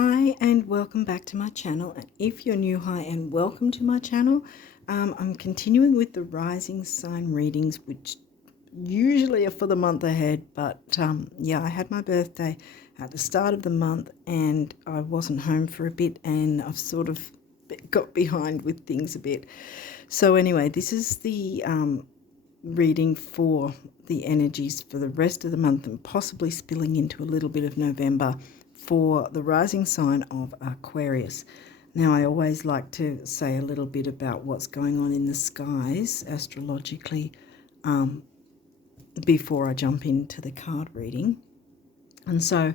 Hi and welcome back to my channel. And if you're new, hi and welcome to my channel. I'm continuing with the rising sign readings, which usually are for the month ahead, but yeah, I had my birthday at the start of the month and I wasn't home for a bit, and I've sort of got behind with things a bit. So anyway, this is the reading for the energies for the rest of the month and possibly spilling into a little bit of November for the rising sign of Aquarius. Now, I always like to say a little bit about what's going on in the skies astrologically before I jump into the card reading. And so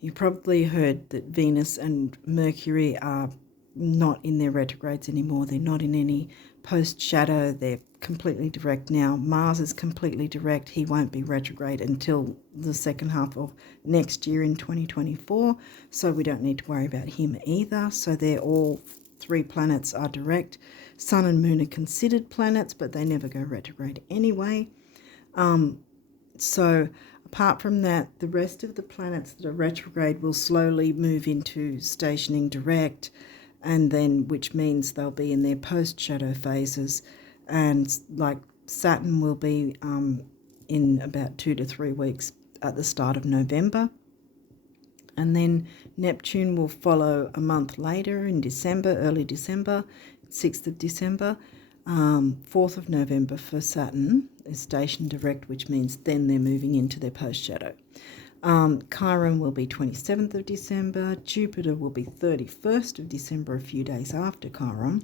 you probably heard that Venus and Mercury are not in their retrogrades anymore. They're not in any post-shadow. They're completely direct now. Mars is completely direct. He won't be retrograde until the second half of next year in 2024. So we don't need to worry about him either. So they're all three planets are direct. Sun and Moon are considered planets, but they never go retrograde anyway. So apart from that, the rest of the planets that are retrograde will slowly move into stationing direct, and then which means they'll be in their post-shadow phases. And like Saturn will be in about 2 to 3 weeks at the start of November. And then Neptune will follow a month later in December, early December, 6th of December. 4th of November for Saturn is station direct, which means then they're moving into their post-shadow. Chiron will be 27th of December. Jupiter will be 31st of December, a few days after Chiron.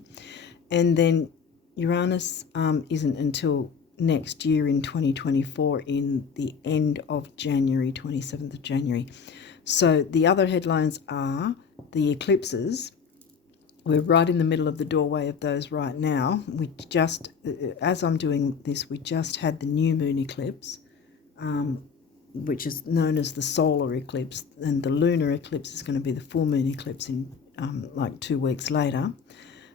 And then Uranus isn't until next year in 2024 in the end of January, 27th of January. So the other headlines are the eclipses. We're right in the middle of the doorway of those right now. We just, as I'm doing this, we just had the new moon eclipse, which is known as the solar eclipse, and the lunar eclipse is going to be the full moon eclipse in like 2 weeks later.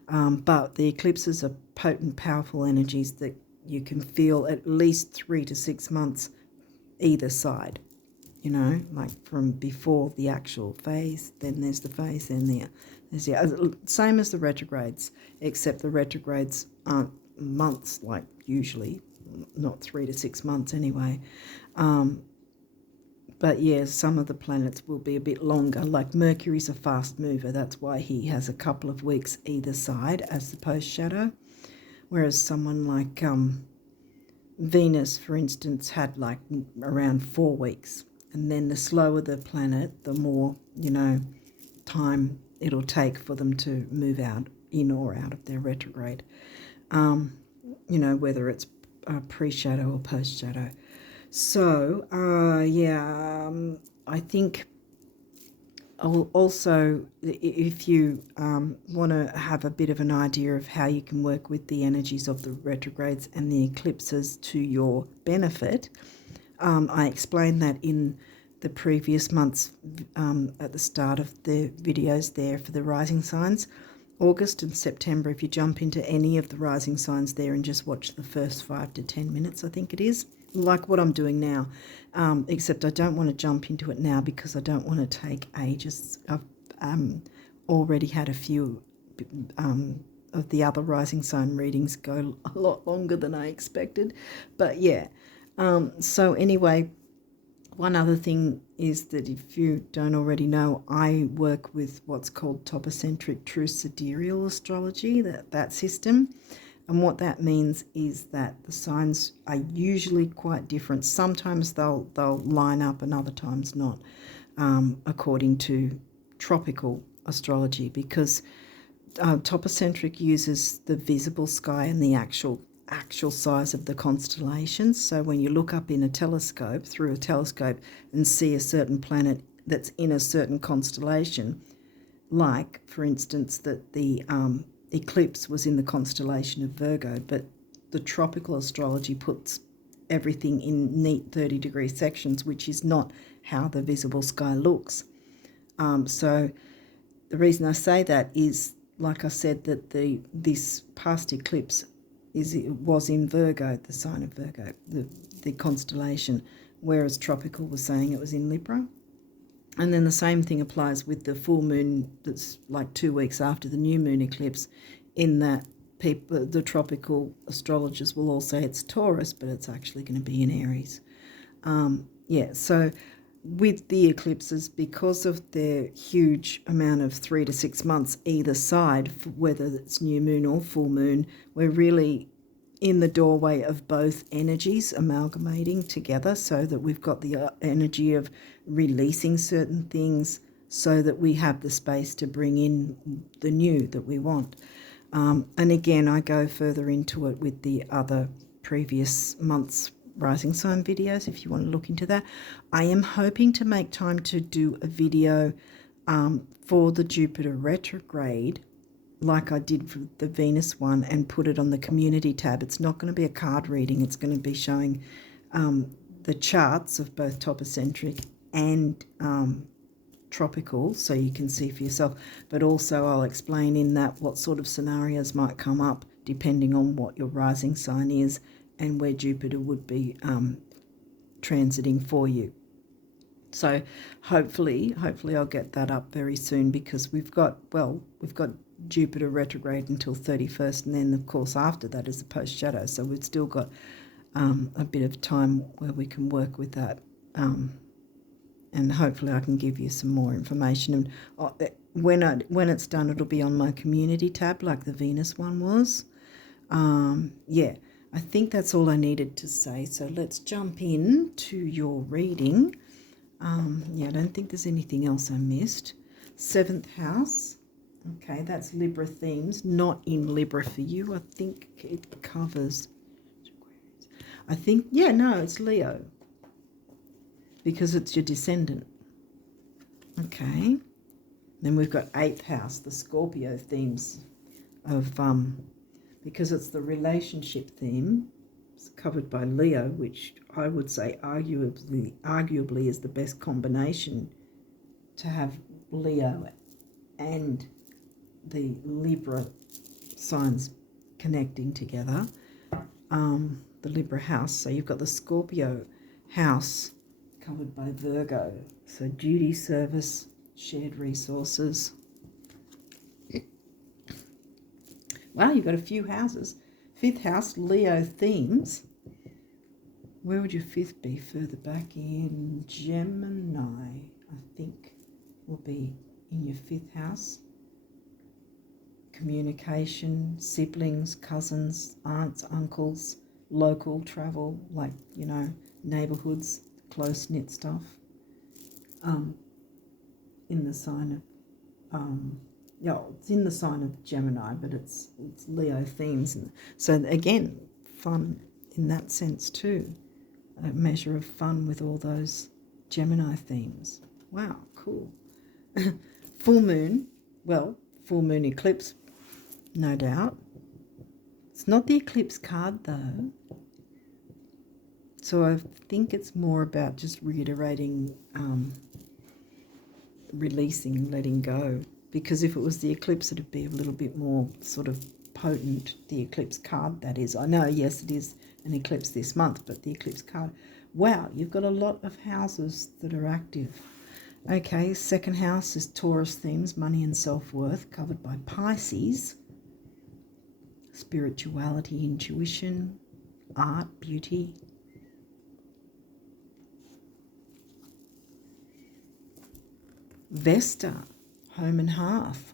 But the eclipses are potent, powerful energies that you can feel at least 3 to 6 months either side. You know, like from before the actual phase, then there's the phase, then there's the same as the retrogrades, except the retrogrades aren't months like usually, not 3 to 6 months anyway. But yeah, some of the planets will be a bit longer. Like Mercury's a fast mover, that's why he has a couple of weeks either side as the post-shadow, whereas someone like Venus, for instance, had like around 4 weeks. And then the slower the planet, the more, time it'll take for them to move out, in or out of their retrograde, whether it's pre-shadow or post-shadow. So, I think also, if you want to have a bit of an idea of how you can work with the energies of the retrogrades and the eclipses to your benefit, I explained that in the previous months at the start of the videos there for the rising signs. August and September, if you jump into any of the rising signs there and just watch the first 5 to 10 minutes, I think it is, like what I'm doing now, except I don't want to jump into it now because I don't want to take ages. I've already had a few of the other rising sign readings go a lot longer than I expected, but yeah. So anyway, one other thing is that if you don't already know, I work with what's called topocentric true sidereal astrology, that system. And what that means is that the signs are usually quite different. Sometimes they'll line up and other times not, according to tropical astrology, because topocentric uses the visible sky and the actual size of the constellations. So when you look up in a telescope, through a telescope, and see a certain planet that's in a certain constellation, like, for instance, that the eclipse was in the constellation of Virgo, but the tropical astrology puts everything in neat 30-degree sections, which is not how the visible sky looks. So the reason I say that is, like I said, that this past eclipse was in Virgo, the sign of Virgo, the constellation, whereas tropical was saying it was in Libra. And then the same thing applies with the full moon that's like 2 weeks after the new moon eclipse, in that people, the tropical astrologers will all say it's Taurus, but it's actually going to be in Aries. Yeah, so with the eclipses, because of their huge amount of 3 to 6 months either side, whether it's new moon or full moon, we're really in the doorway of both energies amalgamating together, so that we've got the energy of releasing certain things so that we have the space to bring in the new that we want. And again, I go further into it with the other previous month's rising sign videos if you want to look into that. I am hoping to make time to do a video for the Jupiter retrograde, like I did for the Venus one, and put it on the community tab. It's not going to be a card reading. It's going to be showing the charts of both topocentric and tropical, so you can see for yourself. But also I'll explain in that what sort of scenarios might come up depending on what your rising sign is and where Jupiter would be transiting for you. So hopefully I'll get that up very soon, because we've got Jupiter retrograde until 31st, and then of course after that is the post shadow, so we've still got a bit of time where we can work with that, and hopefully I can give you some more information. And when it's done, it'll be on my community tab like the Venus one was. Yeah, I think that's all I needed to say, so let's jump in to your reading. Yeah, I don't think there's anything else I missed. 7th house. Okay, that's Libra themes, not in Libra for you. I think it covers, I think, yeah, no, it's Leo, because it's your descendant. Okay, then we've got 8th house, the Scorpio themes of, because it's the relationship theme. It's covered by Leo, which I would say arguably is the best combination to have Leo and the Libra signs connecting together. The Libra house. So you've got the Scorpio house covered by Virgo. So duty, service, shared resources. Wow, you've got a few houses. 5th house, Leo themes. Where would your 5th be? Further back in Gemini, I think, will be in your 5th house. Communication, siblings, cousins, aunts, uncles, local travel, like, you know, neighborhoods, close-knit stuff. In the sign of, yeah, it's in the sign of Gemini, but it's Leo themes. And so again, fun in that sense too. A measure of fun with all those Gemini themes. Wow, cool. Full moon, well, full moon eclipse, no doubt. It's not the eclipse card though. So I think it's more about just reiterating, releasing, letting go. Because if it was the eclipse, it'd be a little bit more sort of potent, the eclipse card, that is. I know, yes, it is an eclipse this month, but the eclipse card, wow, you've got a lot of houses that are active. Okay, 2nd house is Taurus themes, money and self-worth, covered by Pisces. Spirituality, intuition, art, beauty. Vesta, home and hearth.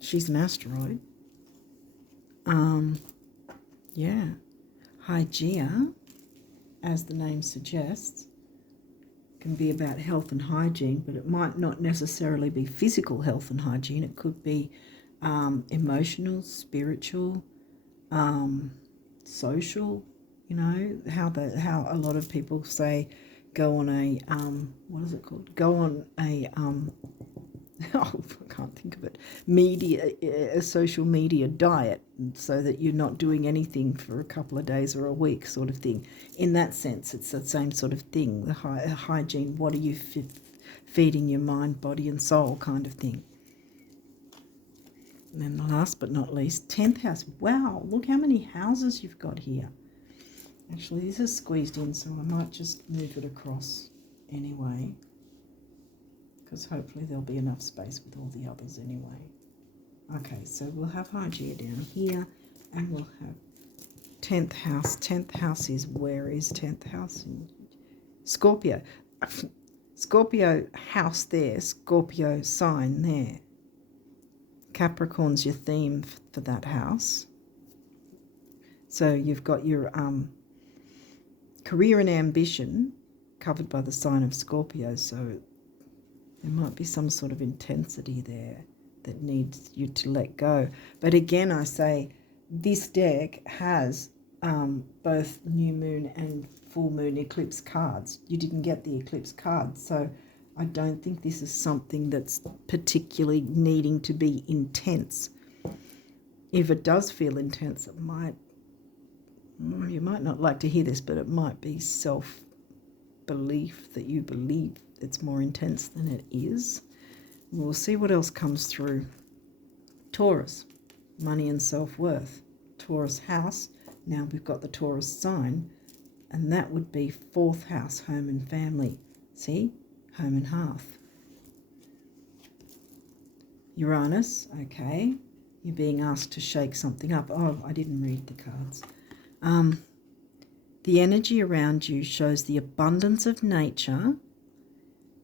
She's an asteroid. Yeah. Hygeia, as the name suggests, can be about health and hygiene, but it might not necessarily be physical health and hygiene. It could be emotional, spiritual, social. You know how a lot of people say go on a what is it called? Go on a oh, I can't think of it. A social media diet, so that you're not doing anything for a couple of days or a week, sort of thing. In that sense, it's the same sort of thing. The hygiene. What are you feeding your mind, body, and soul, kind of thing. And then the last but not least, 10th house. Wow, look how many houses you've got here. Actually, this is squeezed in, so I might just move it across anyway. because hopefully there'll be enough space with all the others anyway. Okay, so we'll have Hygeia down here, and we'll have 10th house. 10th house is, where is 10th house? In Scorpio. Scorpio house there, Scorpio sign there. Capricorn's your theme for that house. So you've got your career and ambition covered by the sign of Scorpio, so there might be some sort of intensity there that needs you to let go. But again, I say this deck has both new moon and full moon eclipse cards. You didn't get the eclipse cards, so I don't think this is something that's particularly needing to be intense. If it does feel intense, it might, you might not like to hear this, but it might be self-belief that you believe it's more intense than it is. We'll see what else comes through. Taurus, money and self-worth. Taurus house, now we've got the Taurus sign, and that would be 4th house, home and family. See? Home and hearth. Uranus, okay. You're being asked to shake something up. Oh, I didn't read the cards. The energy around you shows the abundance of nature.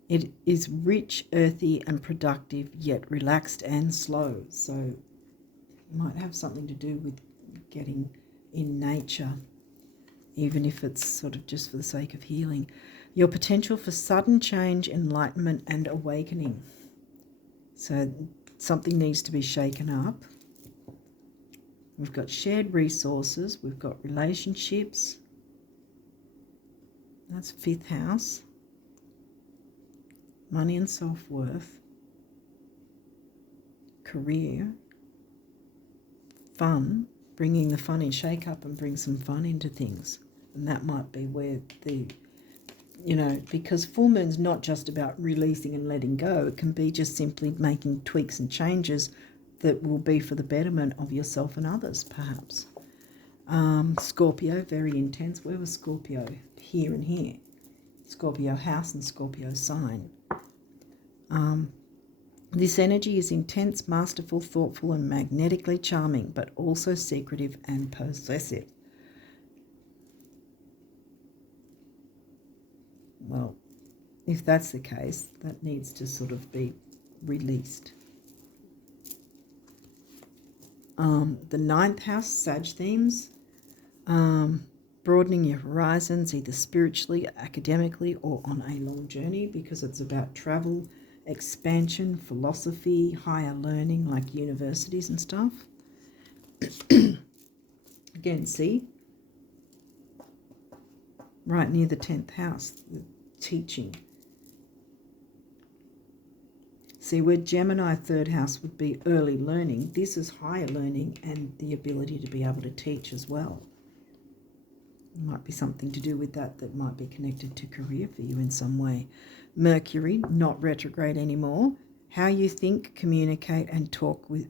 It is rich, earthy, and productive, yet relaxed and slow. So it might have something to do with getting in nature, even if it's sort of just for the sake of healing. Your potential for sudden change, enlightenment, and awakening. So something needs to be shaken up. We've got shared resources. We've got relationships. That's 5th house. Money and self-worth. Career. Fun. Bringing the fun in. Shake up and bring some fun into things. And that might be where the, you know, because full moon's not just about releasing and letting go. It can be just simply making tweaks and changes that will be for the betterment of yourself and others, perhaps. Scorpio, very intense. Where was Scorpio? Here and here. Scorpio house and Scorpio sign. This energy is intense, masterful, thoughtful, and magnetically charming, but also secretive and possessive. Well, if that's the case, that needs to sort of be released. The 9th house, Sag themes. Broadening your horizons, either spiritually, academically, or on a long journey, because it's about travel, expansion, philosophy, higher learning, like universities and stuff. Again, see? Right near the 10th house, the teaching. See, where Gemini 3rd house would be early learning, this is higher learning and the ability to be able to teach as well. Might be something to do with that that might be connected to career for you in some way. Mercury, not retrograde anymore. How you think, communicate, and talk with,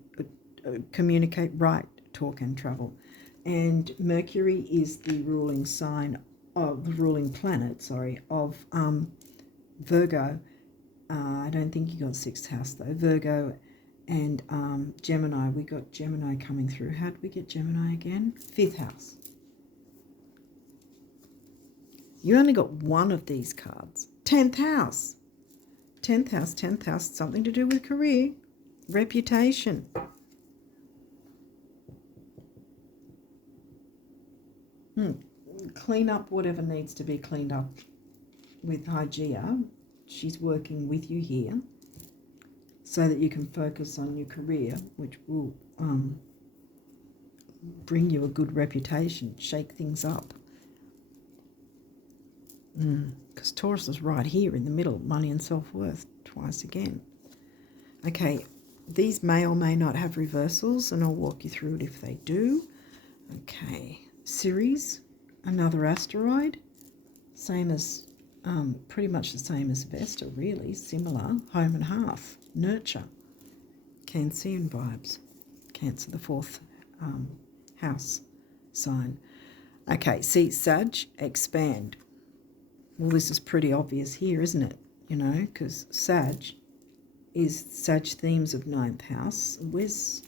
communicate, write, talk, and travel. And Mercury is the ruling sign of the ruling planet, of Virgo. I don't think you got 6th house though. Virgo and Gemini. We got Gemini coming through. How did we get Gemini again? 5th house. You only got one of these cards. 10th house. 10th house, 10th house, something to do with career, reputation. Clean up whatever needs to be cleaned up with Hygeia. She's working with you here so that you can focus on your career, which will bring you a good reputation, shake things up. Because Taurus is right here in the middle, money and self-worth, twice again. Okay, these may or may not have reversals, and I'll walk you through it if they do. Okay, Ceres, another asteroid, same as, pretty much the same as Vesta, really, similar, home and hearth, nurture, Cancerian vibes, Cancer, the 4th house sign. Okay, see, Sag, expand. Well, this is pretty obvious here, isn't it? You know, because Sag is Sag themes of ninth house. Where's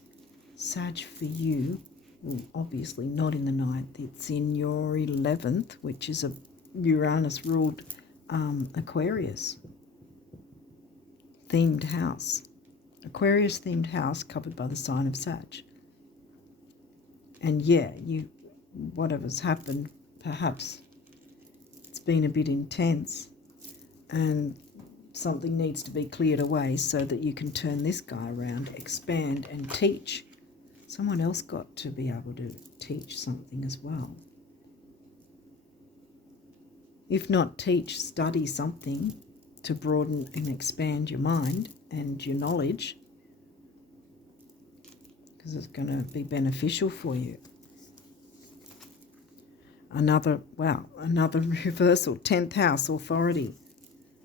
Sag for you? Well, obviously not in the ninth. It's in your 11th, which is a Uranus-ruled Aquarius themed house. Aquarius themed house covered by the sign of Sag. And yeah, whatever's happened, perhaps it's been a bit intense and something needs to be cleared away so that you can turn this guy around, expand and teach. Someone else got to be able to teach something as well. If not teach, study something to broaden and expand your mind and your knowledge, because it's going to be beneficial for you. Another reversal, 10th house, authority.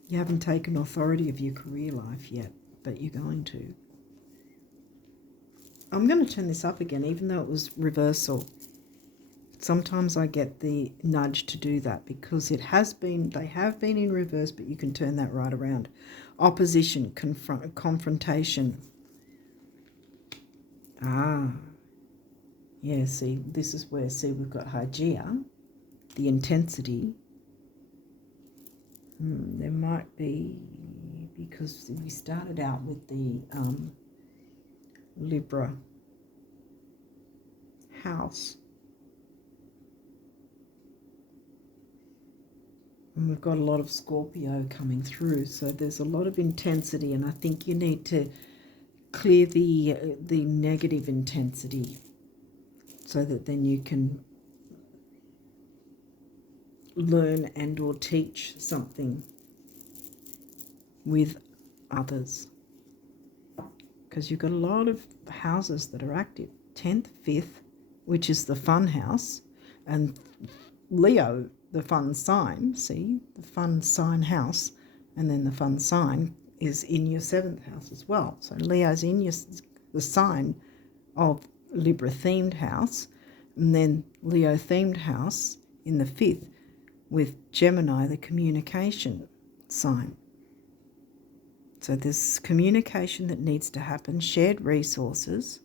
You haven't taken authority of your career life yet, but you're going to. I'm going to turn this up again, even though it was reversal. Sometimes I get the nudge to do that because they have been in reverse, but you can turn that right around. Opposition, confrontation. Yeah, see, this is where, we've got Hygeia, the intensity. There might be, because we started out with the Libra house. And we've got a lot of Scorpio coming through, so there's a lot of intensity, and I think you need to clear the negative intensity so that then you can learn and or teach something with others, because you've got a lot of houses that are active. 10th, 5th, which is the fun house, and Leo, the fun sign, see, the fun sign house, and then the fun sign is in your 7th house as well. So Leo's in the sign of Libra themed house, and then Leo themed house in the 5th with Gemini, the communication sign. So there's communication that needs to happen, shared resources,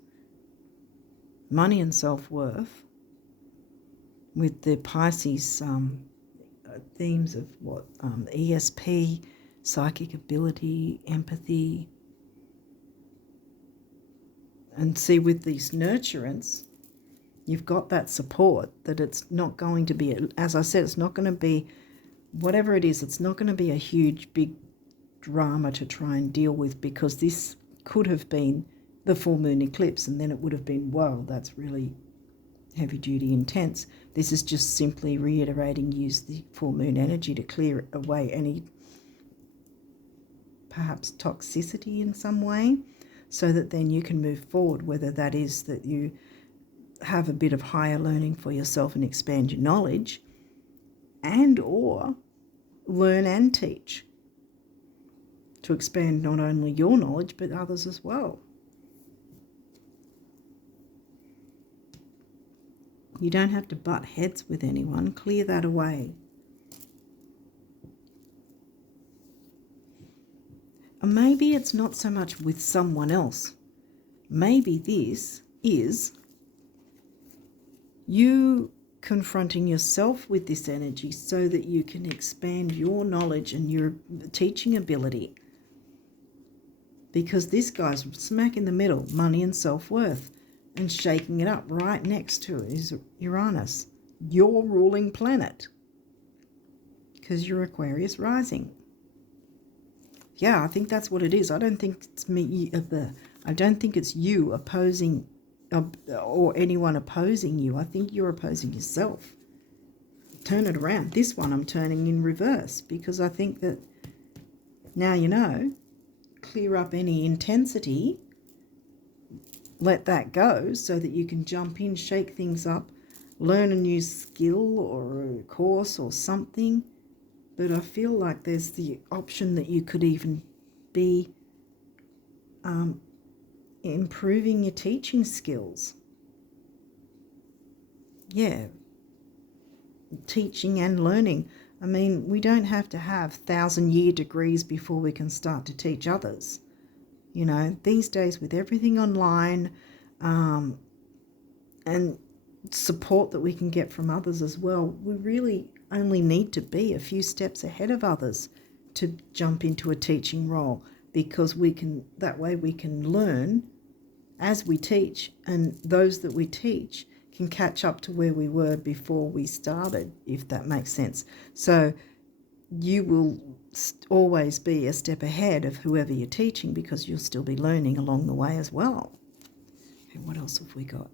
money and self-worth, with the Pisces themes of ESP, psychic ability, empathy. And see, with these nurturance, you've got that support that it's not going to be, as I said, it's not going to be, whatever it is, it's not going to be a huge, big drama to try and deal with, because this could have been the full moon eclipse, and then it would have been, whoa, that's really heavy duty intense. This is just simply reiterating, use the full moon energy to clear away any perhaps toxicity in some way, so that then you can move forward, whether that is that you have a bit of higher learning for yourself and expand your knowledge, and or learn and teach to expand not only your knowledge but others as well. You don't have to butt heads with anyone. Clear that away. And maybe it's not so much with someone else. Maybe this is you confronting yourself with this energy so that you can expand your knowledge and your teaching ability. Because this guy's smack in the middle, money and self-worth, and shaking it up right next to it is Uranus, your ruling planet, because you're Aquarius rising. Yeah, I think that's what it is. I don't think it's me. I don't think it's you opposing or anyone opposing you. I think you're opposing yourself. Turn it around. This one I'm turning in reverse, because I think that now you know, clear up any intensity, let that go so that you can jump in, shake things up, learn a new skill or a course or something. But I feel like there's the option that you could even be improving your teaching skills. Yeah, teaching and learning. I mean, we don't have to have 1,000-year degrees before we can start to teach others. You know, these days with everything online, and support that we can get from others as well, we really only need to be a few steps ahead of others to jump into a teaching role, because that way we can learn as we teach, and those that we teach can catch up to where we were before we started, if that makes sense. So you will always be a step ahead of whoever you're teaching, because you'll still be learning along the way as well. Okay, what else have we got?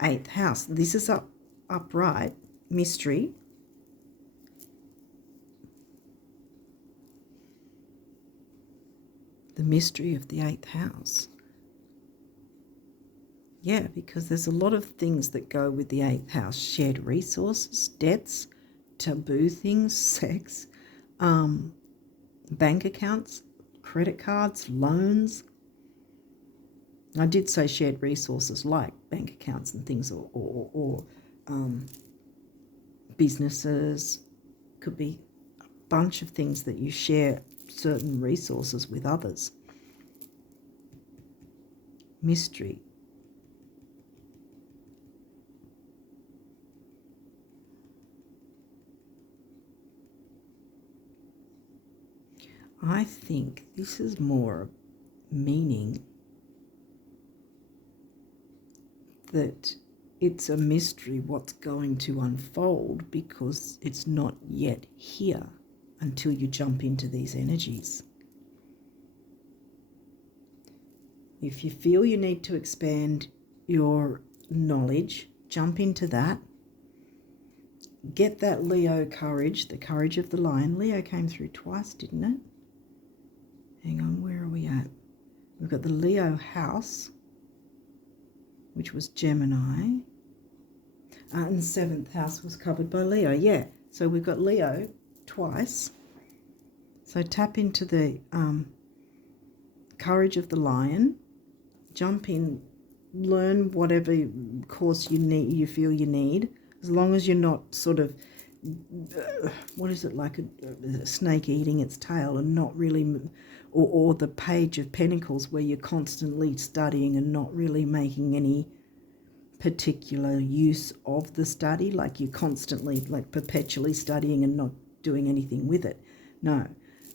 8th house. This is upright, mystery. The mystery of the 8th house. Yeah, because there's a lot of things that go with the 8th house. Shared resources, debts, taboo things, sex, bank accounts, credit cards, loans. I did say shared resources like bank accounts and things, or businesses. Could be a bunch of things that you share certain resources with others. Mystery. I think this is more meaning that it's a mystery what's going to unfold, because it's not yet here until you jump into these energies. If you feel you need to expand your knowledge, jump into that. Get that Leo courage, the courage of the lion. Leo came through twice, didn't it? Hang on, where are we at? We've got the Leo house, which was Gemini, and the 7th house was covered by Leo. Yeah, so we've got Leo twice. So tap into the courage of the lion, jump in, learn whatever course you feel you need, as long as you're not sort of, what is it, like a snake eating its tail, and not really, or the Page of Pentacles, where you're constantly studying and not really making any particular use of the study, like you're constantly, like perpetually studying and not doing anything with it. No.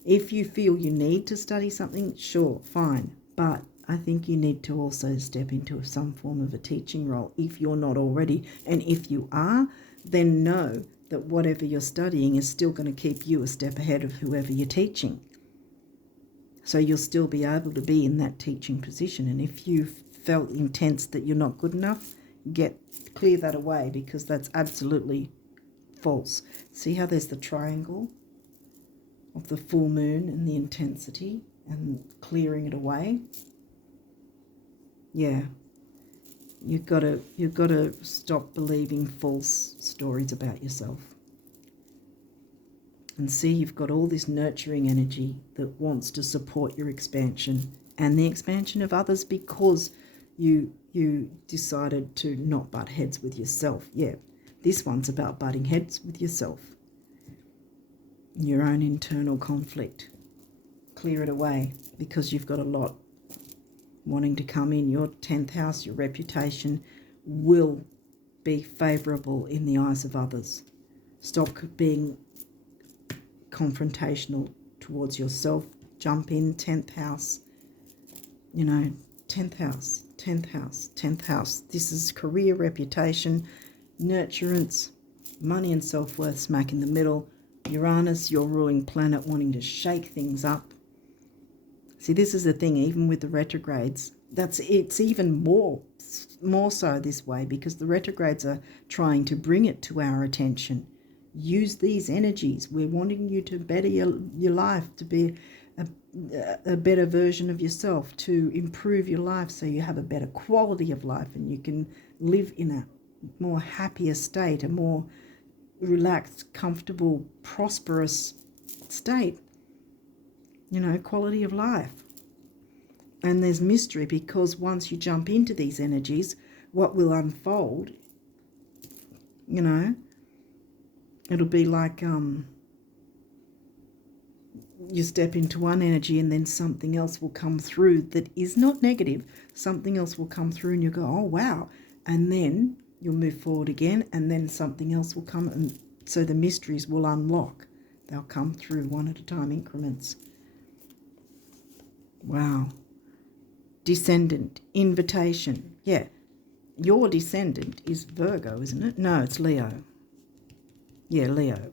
If you feel you need to study something, sure, fine. But I think you need to also step into some form of a teaching role if you're not already. And if you are, then know that whatever you're studying is still going to keep you a step ahead of whoever you're teaching. So you'll still be able to be in that teaching position. And if you felt intense that you're not good enough, clear that away, because that's absolutely false. See how there's the triangle of the full moon and the intensity, and clearing it away? Yeah. You've got to stop believing false stories about yourself. And see, you've got all this nurturing energy that wants to support your expansion and the expansion of others, because you decided to not butt heads with yourself. Yeah, this one's about butting heads with yourself. Your own internal conflict. Clear it away, because you've got a lot wanting to come in. Your 10th house, your reputation, will be favourable in the eyes of others. Stop being confrontational towards yourself. Jump in, 10th house. You know, 10th house, 10th house, 10th house. This is career, reputation, nurturance, money and self-worth smack in the middle. Uranus, your ruling planet, wanting to shake things up. See, this is the thing, even with the retrogrades, it's even more so this way, because the retrogrades are trying to bring it to our attention. Use these energies. We're wanting you to better your life, to be a better version of yourself, to improve your life so you have a better quality of life and you can live in a more happier state, a more relaxed, comfortable, prosperous state. You know, quality of life. And there's mystery, because once you jump into these energies, what will unfold, you know, it'll be like you step into one energy and then something else will come through that is not negative. Something else will come through and you go, oh, wow. And then you'll move forward again and then something else will come. And so the mysteries will unlock. They'll come through one at a time increments. Wow. Descendant, invitation. Yeah. Your descendant is Virgo, isn't it? No, it's Leo. Yeah, Leo.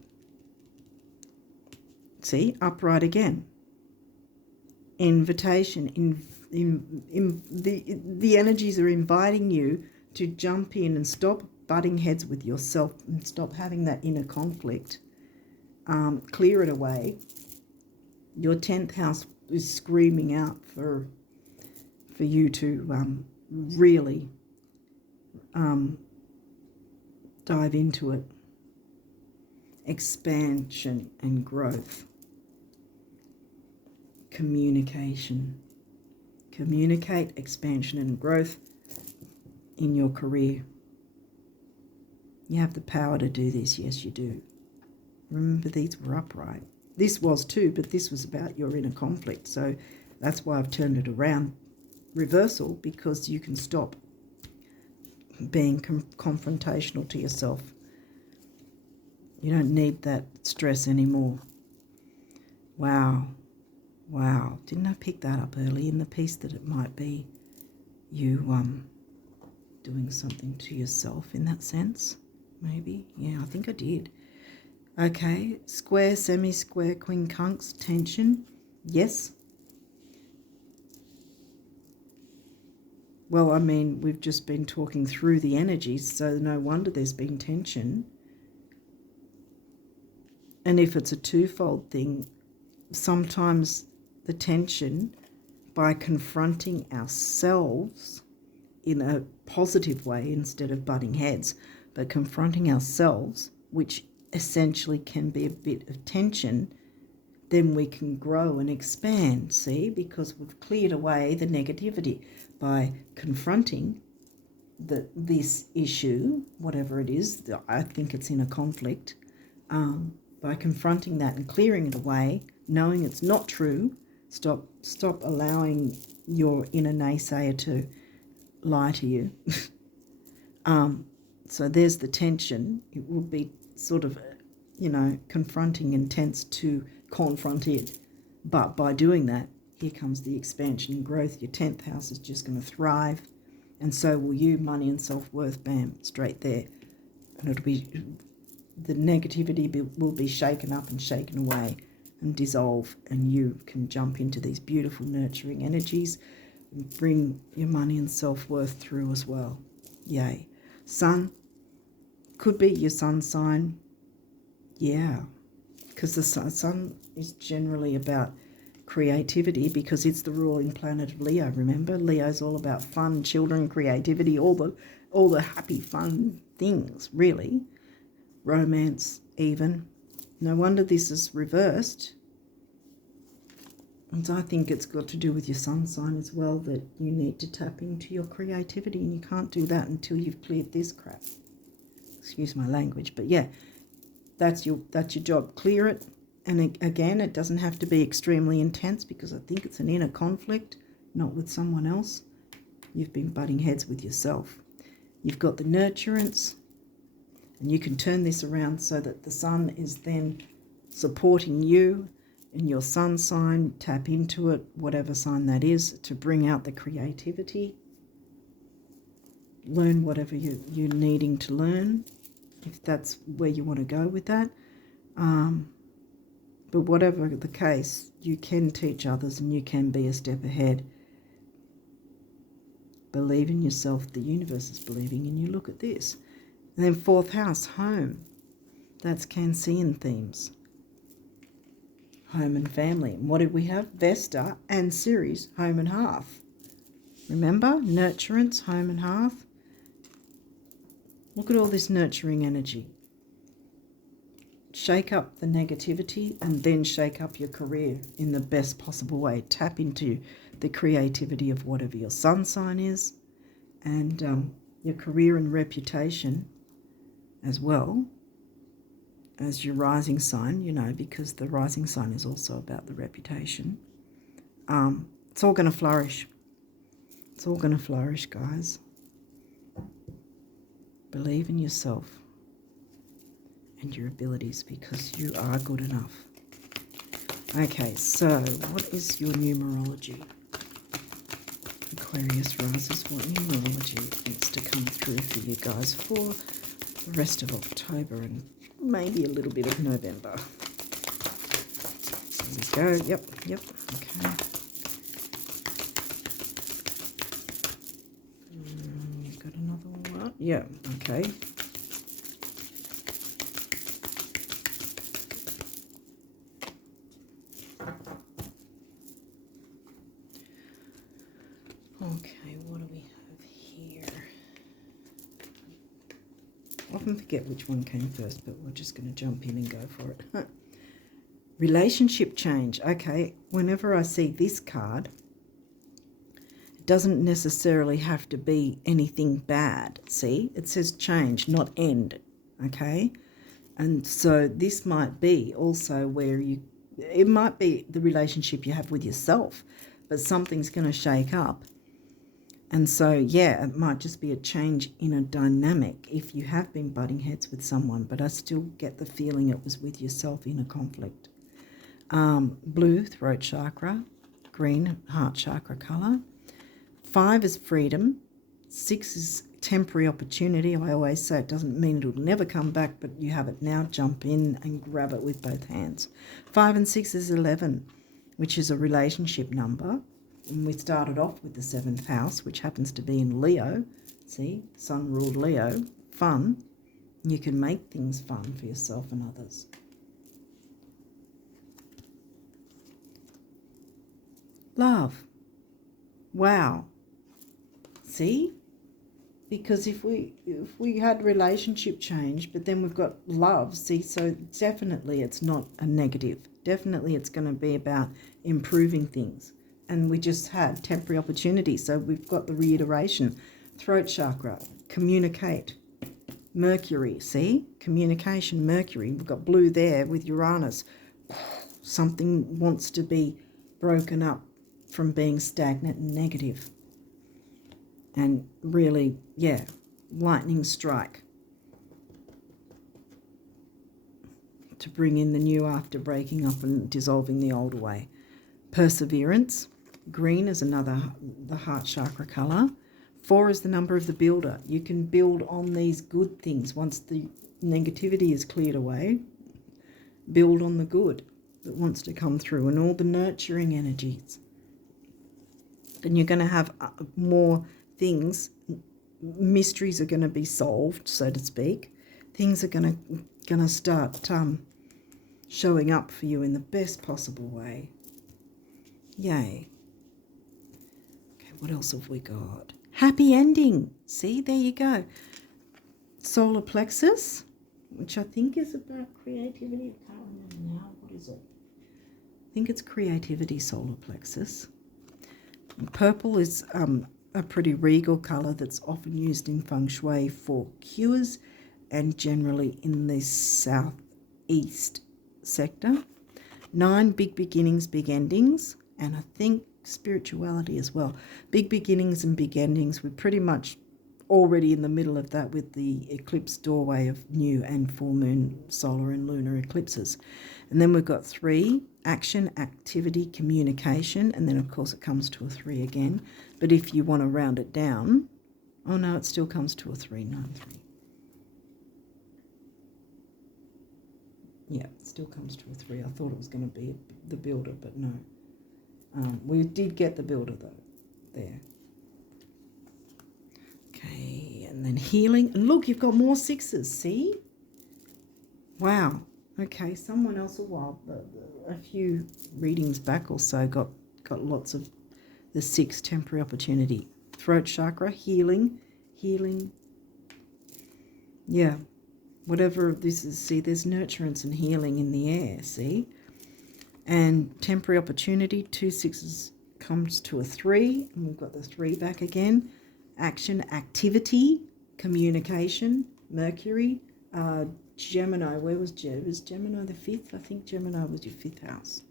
See, upright again. Invitation. The energies are inviting you to jump in and stop butting heads with yourself and stop having that inner conflict. Clear it away. Your 10th house is screaming out for you to really dive into it. Expansion and growth. Communication. Communicate, expansion and growth in your career. You have the power to do this. Yes, you do. Remember, these were upright. This was too, but this was about your inner conflict. So that's why I've turned it around. Reversal, because you can stop being confrontational to yourself. You don't need that stress anymore. Wow. Wow. Didn't I pick that up early in the piece that it might be you doing something to yourself in that sense? Maybe. Yeah, I think I did. Okay. Square, semi-square, quincunx, tension. Yes. Well, I mean, we've just been talking through the energies, so no wonder there's been tension. And if it's a twofold thing, sometimes the tension, by confronting ourselves in a positive way instead of butting heads, but confronting ourselves, which essentially can be a bit of tension, then we can grow and expand, see, because we've cleared away the negativity by confronting this issue, whatever it is. I think it's in a conflict. By confronting that and clearing it away, knowing it's not true, stop allowing your inner naysayer to lie to you. So there's the tension. It will be sort of, confronting and tense to confront it. But by doing that, here comes the expansion and growth. Your 10th house is just going to thrive, and so will you. Money and self-worth, bam, straight there. And it'll be, the negativity will be shaken up and shaken away and dissolve, and you can jump into these beautiful nurturing energies and bring your money and self-worth through as well. Yay. Sun, could be your sun sign. Yeah, because the sun is generally about creativity, because it's the ruling planet of Leo. Remember, Leo's all about fun, children, creativity, all the happy, fun things, really. Romance, even. No wonder this is reversed. And I think it's got to do with your sun sign as well, that you need to tap into your creativity, and you can't do that until you've cleared this crap. Excuse my language, but yeah, that's your job. Clear it. And again, it doesn't have to be extremely intense, because I think it's an inner conflict, not with someone else. You've been butting heads with yourself. You've got the nurturance, and you can turn this around so that the sun is then supporting you in your sun sign. Tap into it, whatever sign that is, to bring out the creativity. Learn whatever you're needing to learn, if that's where you want to go with that. But whatever the case, you can teach others and you can be a step ahead. Believe in yourself. The universe is believing in you. Look at this. And then 4th house, home. That's Cancerian themes. Home and family. And what did we have? Vesta and Ceres, home and hearth. Remember? Nurturance, home and hearth. Look at all this nurturing energy. Shake up the negativity and then shake up your career in the best possible way. Tap into the creativity of whatever your sun sign is, and your career and reputation as well. as your rising sign, you know, because the rising sign is also about the reputation. It's all going to flourish. It's all going to flourish, guys. Believe in yourself and your abilities, because you are good enough. Okay, so what is your numerology? Aquarius rises, what numerology needs to come through for you guys for the rest of October and maybe a little bit of November? There we go. Yep. Okay. You've got another one. Yeah, okay. Okay, what do we have here? I often forget which one came first, but we're just going to jump in and go for it. Relationship change. Okay, whenever I see this card, it doesn't necessarily have to be anything bad. See, it says change, not end. Okay, and so this might be also where it might be the relationship you have with yourself, but something's going to shake up. And so, yeah, it might just be a change in a dynamic if you have been butting heads with someone, but I still get the feeling it was with yourself in a conflict. Blue, throat chakra. Green, heart chakra colour. 5 is freedom. 6 is temporary opportunity. I always say it doesn't mean it'll never come back, but you have it now. Jump in and grab it with both hands. 5 and 6 is 11, which is a relationship number. And we started off with the 7th house, which happens to be in Leo. See, Sun ruled Leo. Fun. You can make things fun for yourself and others. Love. Wow. See? Because if we had relationship change, but then we've got love, see, so definitely it's not a negative. Definitely it's going to be about improving things. And we just had temporary opportunity, so we've got the reiteration. Throat chakra, communicate. Mercury, see? Communication, Mercury. We've got blue there with Uranus. Something wants to be broken up from being stagnant and negative. And really, yeah, lightning strike to bring in the new after breaking up and dissolving the old away. Perseverance. Green is the heart chakra colour. 4 is the number of the builder. You can build on these good things once the negativity is cleared away. Build on the good that wants to come through and all the nurturing energies. And you're going to have more things. Mysteries are going to be solved, so to speak. Things are going to start showing up for you in the best possible way. Yay. Okay, what else have we got? Happy ending. See, there you go. Solar plexus, which I think is about creativity. I can't remember now. What is it? I think it's creativity, solar plexus. And purple is a pretty regal colour that's often used in feng shui for cures and generally in the southeast sector. 9, big beginnings, big endings. And I think spirituality as well. Big beginnings and big endings. We're pretty much already in the middle of that with the eclipse doorway of new and full moon, solar and lunar eclipses. And then we've got 3, action, activity, communication. And then, of course, it comes to a 3 again. But if you want to round it down, oh, no, it still comes to a 3, 9, 3. Yeah, it still comes to a 3. I thought it was going to be the builder, but no. We did get the builder, though, there. Okay, and then healing. And look, you've got more 6s, see? Wow. Okay, someone else a few readings back or so got lots of the 6, temporary opportunity. Throat chakra, healing. Yeah, whatever this is, see, there's nurturance and healing in the air, see? And temporary opportunity, 2 6s comes to a 3, and we've got the 3 back again. Action, activity, communication, Mercury, Gemini. Where was Gemini? Was Gemini the 5th? I think Gemini was your 5th house.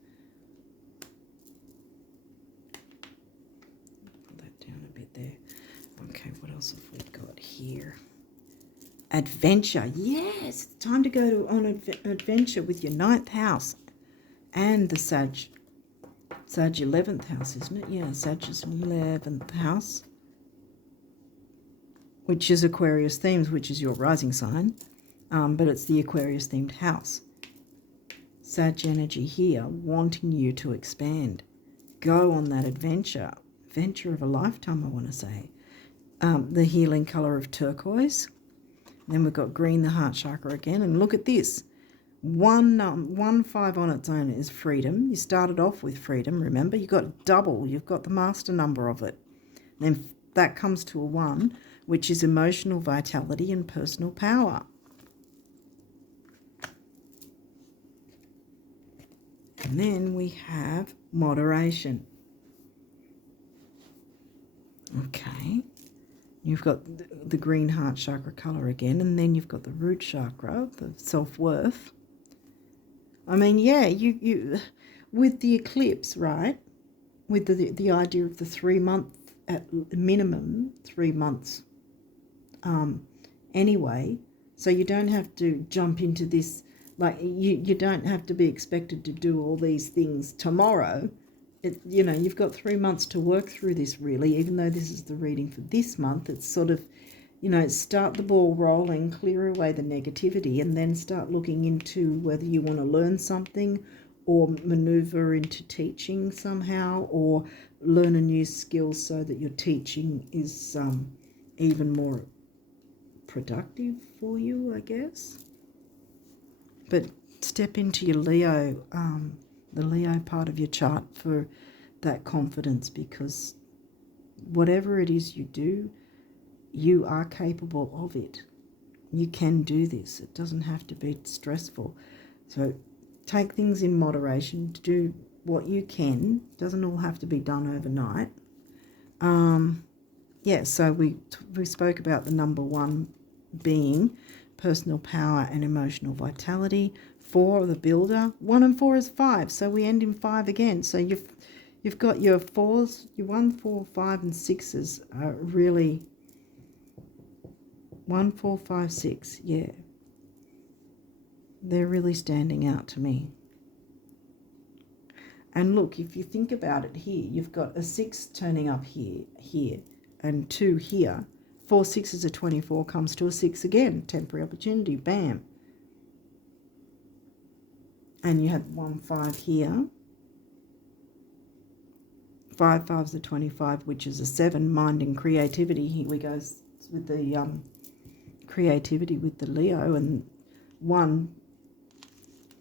Put that down a bit there. Okay, what else have we got here? Adventure. Yes, it's time to go on an adventure with your 9th house and the Sag 11th house, isn't it? Yeah, Sag's 11th house, which is Aquarius themes, which is your rising sign, but it's the Aquarius themed house. Sag energy here, wanting you to expand. Go on that adventure of a lifetime, I want to say. The healing colour of turquoise. Then we've got green, the heart chakra again. And look at this. 1 5 on its own is freedom. You started off with freedom, remember? You got double. You've got the master number of it. Then that comes to a 1, which is emotional vitality and personal power. And then we have moderation. Okay. You've got the green heart chakra colour again, and then you've got the root chakra, the self-worth. I mean, yeah, you with the eclipse, right, with the idea of the 3 month, at minimum 3 months anyway, so you don't have to jump into this, like you don't have to be expected to do all these things tomorrow. You know, you've got 3 months to work through this, really, even though this is the reading for this month. It's sort of, you know, start the ball rolling, clear away the negativity, and then start looking into whether you want to learn something or maneuver into teaching somehow, or learn a new skill so that your teaching is even more productive for you, I guess. But step into your Leo, the Leo part of your chart for that confidence, because whatever it is you do, you are capable of it. You can do this. It doesn't have to be stressful. So take things in moderation, do what you can. It doesn't all have to be done overnight. Yeah, so we spoke about the number 1 being personal power and emotional vitality. 4, the builder. 1 and 4 is 5, so we end in 5 again. So you've got your 4s, your 1, 4, 5 and 6s are really 1, 4, 5, 6. Yeah, they're really standing out to me. And look, if you think about it here, you've got a 6 turning up here, and 2 here. 4 6s are 24, comes to a 6 again. Temporary opportunity, bam. And you had 1 5 here. 5 5s are 25, which is a 7. Mind and creativity. Here we go with the creativity with the Leo, and 1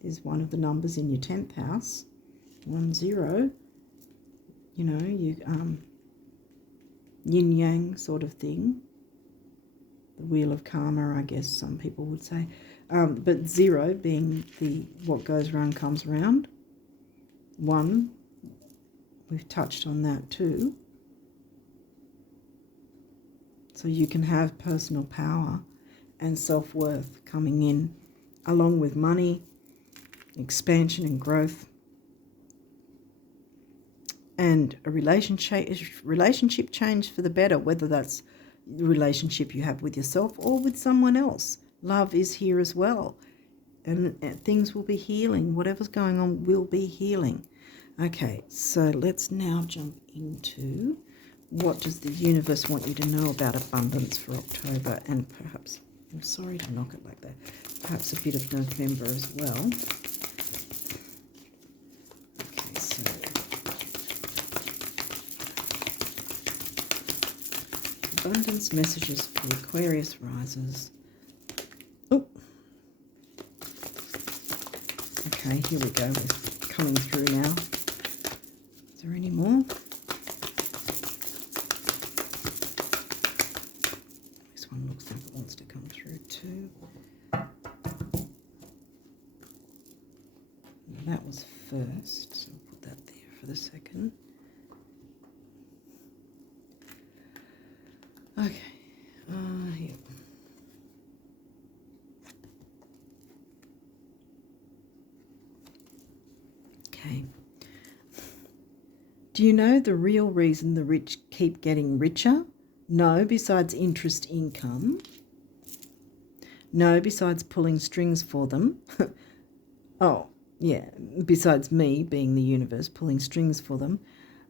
is one of the numbers in your 10th house. 1 0. You know, you yin yang sort of thing. The wheel of karma, I guess some people would say. But 0 being the what goes round comes round. 1, we've touched on that too. So you can have personal power and self-worth coming in, along with money, expansion and growth, and a relationship change for the better, whether that's the relationship you have with yourself or with someone else. Love is here as well, and things will be healing. Whatever's going on will be healing. Okay, so let's now jump into what does the universe want you to know about abundance for October, and perhaps, I'm sorry to knock it like that, perhaps a bit of November as well. Okay, so abundance messages for Aquarius risers. Oh, okay, here we go. We're coming through now. Is there any more? This one looks like it wants to come through too. That was first, so I'll put that there for the second. Okay, here. Do you know the real reason the rich keep getting richer? No, besides interest income. No, besides pulling strings for them. Oh, yeah, besides me being the universe pulling strings for them.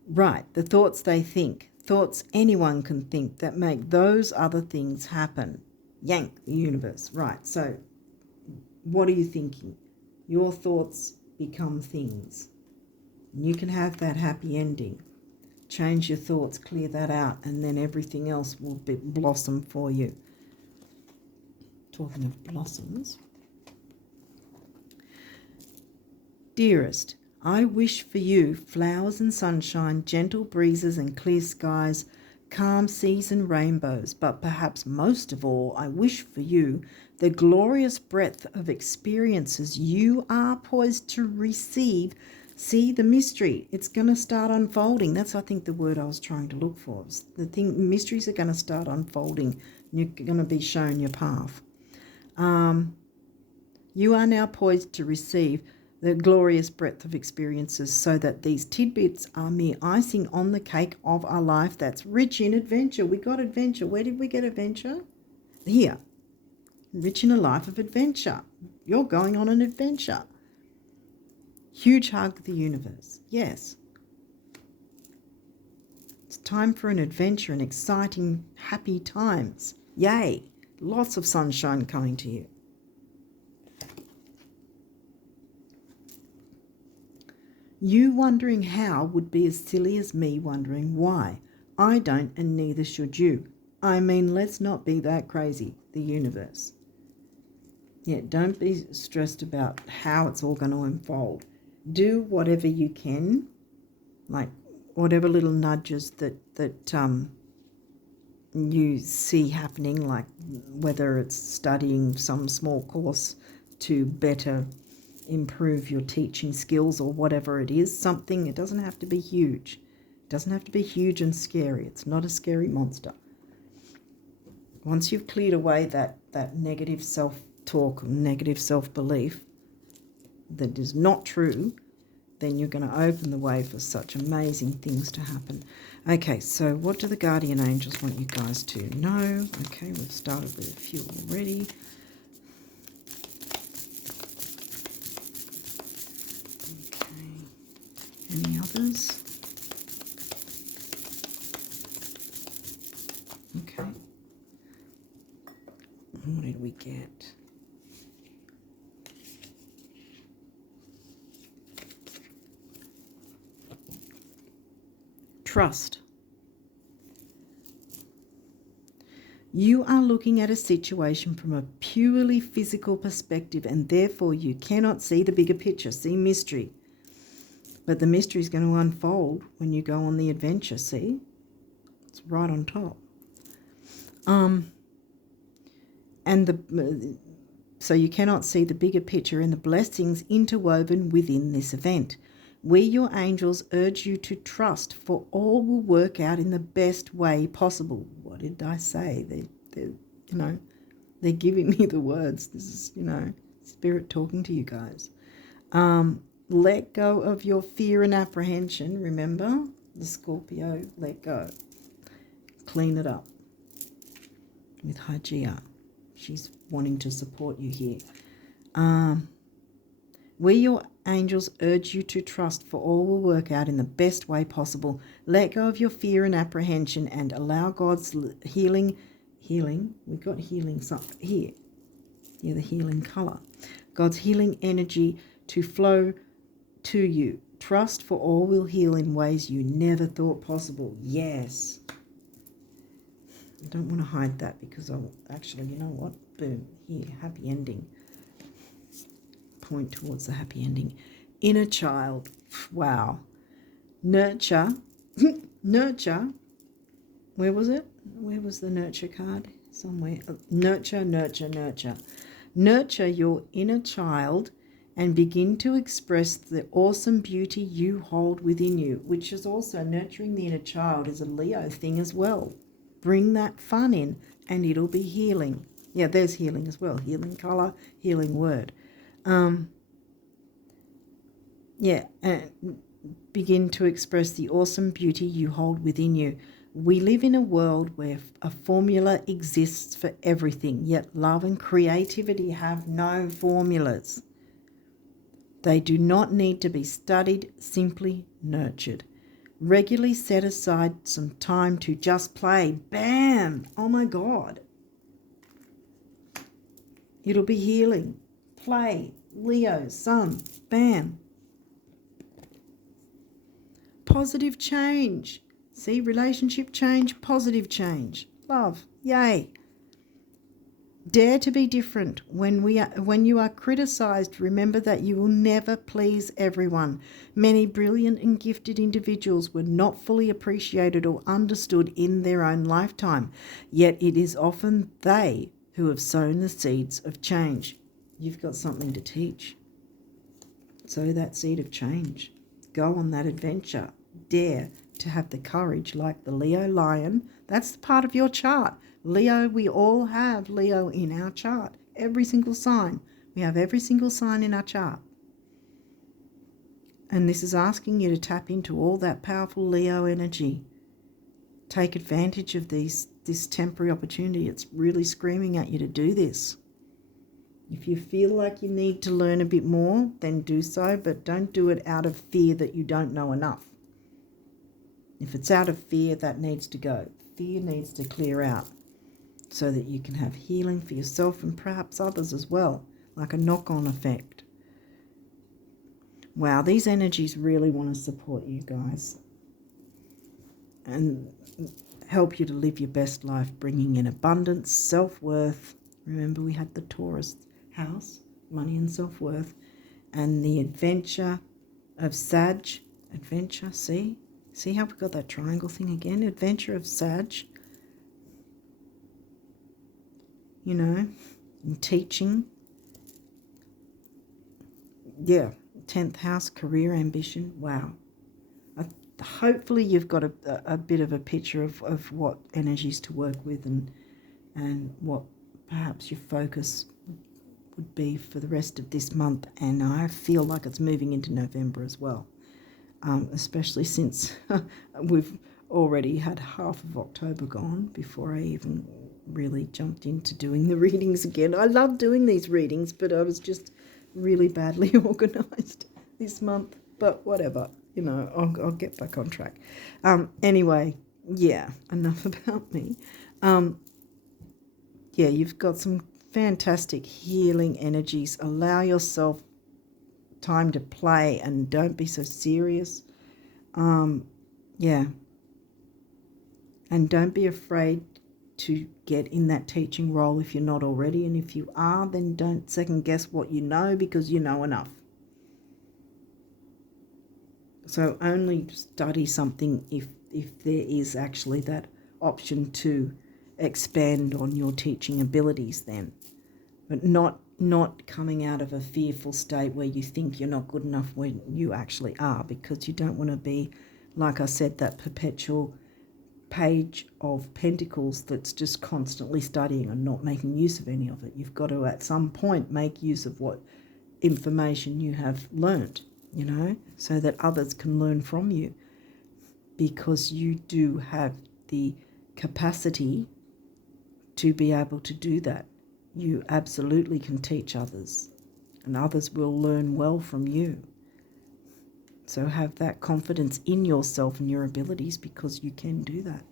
Right, the thoughts they think, thoughts anyone can think that make those other things happen. Yank, the universe. Right, so what are you thinking? Your thoughts become things. You can have that happy ending. Change your thoughts, clear that out, and then everything else will blossom for you. Talking of blossoms. Dearest, I wish for you flowers and sunshine, gentle breezes and clear skies, calm seas and rainbows, but perhaps most of all, I wish for you the glorious breadth of experiences you are poised to receive. See the mystery. It's going to start unfolding. That's, I think, the word I was trying to look for. Mysteries are going to start unfolding. You're going to be shown your path. You are now poised to receive the glorious breadth of experiences so that these tidbits are mere icing on the cake of a life that's rich in adventure. We got adventure. Where did we get adventure? Here. Rich in a life of adventure. You're going on an adventure. Huge hug, the universe. Yes. It's time for an adventure and exciting, happy times. Yay. Lots of sunshine coming to you. You wondering how would be as silly as me wondering why. I don't, and neither should you. I mean, let's not be that crazy, the universe. Yeah, don't be stressed about how it's all going to unfold. Do whatever you can, like whatever little nudges that you see happening, like whether it's studying some small course to better improve your teaching skills or whatever it is, something. It doesn't have to be huge. It doesn't have to be huge and scary. It's not a scary monster. Once you've cleared away that negative self-talk, negative self-belief that is not true, then you're going to open the way for such amazing things to happen. Okay, so what do the guardian angels want you guys to know? Okay, we've started with a few already. Any others? Okay. What did we get? Trust. You are looking at a situation from a purely physical perspective, and therefore you cannot see the bigger picture, see mystery. But the mystery is going to unfold when you go on the adventure, see? It's right on top. So you cannot see the bigger picture and the blessings interwoven within this event. We, your angels, urge you to trust, for all will work out in the best way possible. What did I say? They're giving me the words. This is, Spirit talking to you guys. Let go of your fear and apprehension. Remember, the Scorpio, let go. Clean it up with Hygeia. She's wanting to support you here. We, your angels, urge you to trust, for all will work out in the best way possible. Let go of your fear and apprehension and allow God's healing. We've got healing here. Yeah, the healing colour. God's healing energy to flow to you. Trust, for all will heal in ways you never thought possible. Yes. I don't want to hide that because I'll actually, you know what? Boom. Here, happy ending. Point towards the happy ending. Inner child. Wow. Nurture. Nurture. Where was it? Where was the nurture card? Somewhere. Nurture, nurture, nurture. Nurture your inner child and begin to express the awesome beauty you hold within you, which is also nurturing the inner child is a Leo thing as well. Bring that fun in and it'll be healing. Yeah, there's healing as well. Healing colour, healing word. begin to express the awesome beauty you hold within you. We live in a world where a formula exists for everything, yet love and creativity have no formulas. They do not need to be studied, simply nurtured. Regularly set aside some time to just play. Bam! Oh my God. It'll be healing. Play. Leo, Sun. Bam. Positive change. See, relationship change, positive change. Love. Yay. Dare to be different. When you are criticized, remember that you will never please everyone. Many brilliant and gifted individuals were not fully appreciated or understood in their own lifetime, yet it is often they who have sown the seeds of change. You've got something to teach. Sow that seed of change. Go on that adventure. Dare to have the courage, like the Leo lion. That's the part of your chart. Leo, we all have Leo in our chart. Every single sign. We have every single sign in our chart. And this is asking you to tap into all that powerful Leo energy. Take advantage of this temporary opportunity. It's really screaming at you to do this. If you feel like you need to learn a bit more, then do so, but don't do it out of fear that you don't know enough. If it's out of fear, that needs to go. Fear needs to clear out so that you can have healing for yourself and perhaps others as well, like a knock-on effect. Wow, these energies really want to support you guys and help you to live your best life, bringing in abundance, self-worth. Remember, we had the Taurus house, money and self-worth, and the adventure of Sag. Adventure, see? See how we've got that triangle thing again? Adventure of Sag. You know, and teaching. Yeah, 10th house, career ambition. Wow. Hopefully you've got a bit of a picture of what energies to work with and what perhaps your focus would be for the rest of this month. And I feel like it's moving into November as well. Especially since we've already had half of October gone before I even really jumped into doing the readings again. I love doing these readings, but I was just really badly organised this month. But whatever, you know, I'll get back on track. Anyway, yeah, enough about me. Yeah, you've got some fantastic healing energies. Allow yourself time to play and don't be so serious. Yeah. And don't be afraid to get in that teaching role if you're not already. And if you are, then don't second guess what you know, because you know enough. So only study something if there is actually that option to expand on your teaching abilities then. But not coming out of a fearful state where you think you're not good enough when you actually are, because you don't want to be, like I said, that perpetual page of pentacles that's just constantly studying and not making use of any of it. You've got to at some point make use of what information you have learnt, you know, so that others can learn from you, because you do have the capacity to be able to do that. You absolutely can teach others, and others will learn well from you. So have that confidence in yourself and your abilities, because you can do that.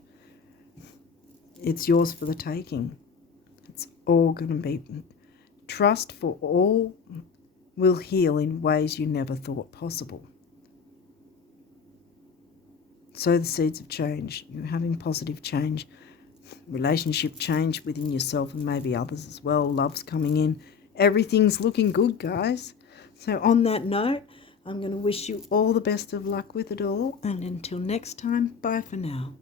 It's yours for the taking. It's all going to be. Trust for all will heal in ways you never thought possible. Sow the seeds of change. You're having positive change. Relationship change within yourself and maybe others as well. Love's coming in. Everything's looking good, guys. So on that note, I'm going to wish you all the best of luck with it all. And until next time, bye for now.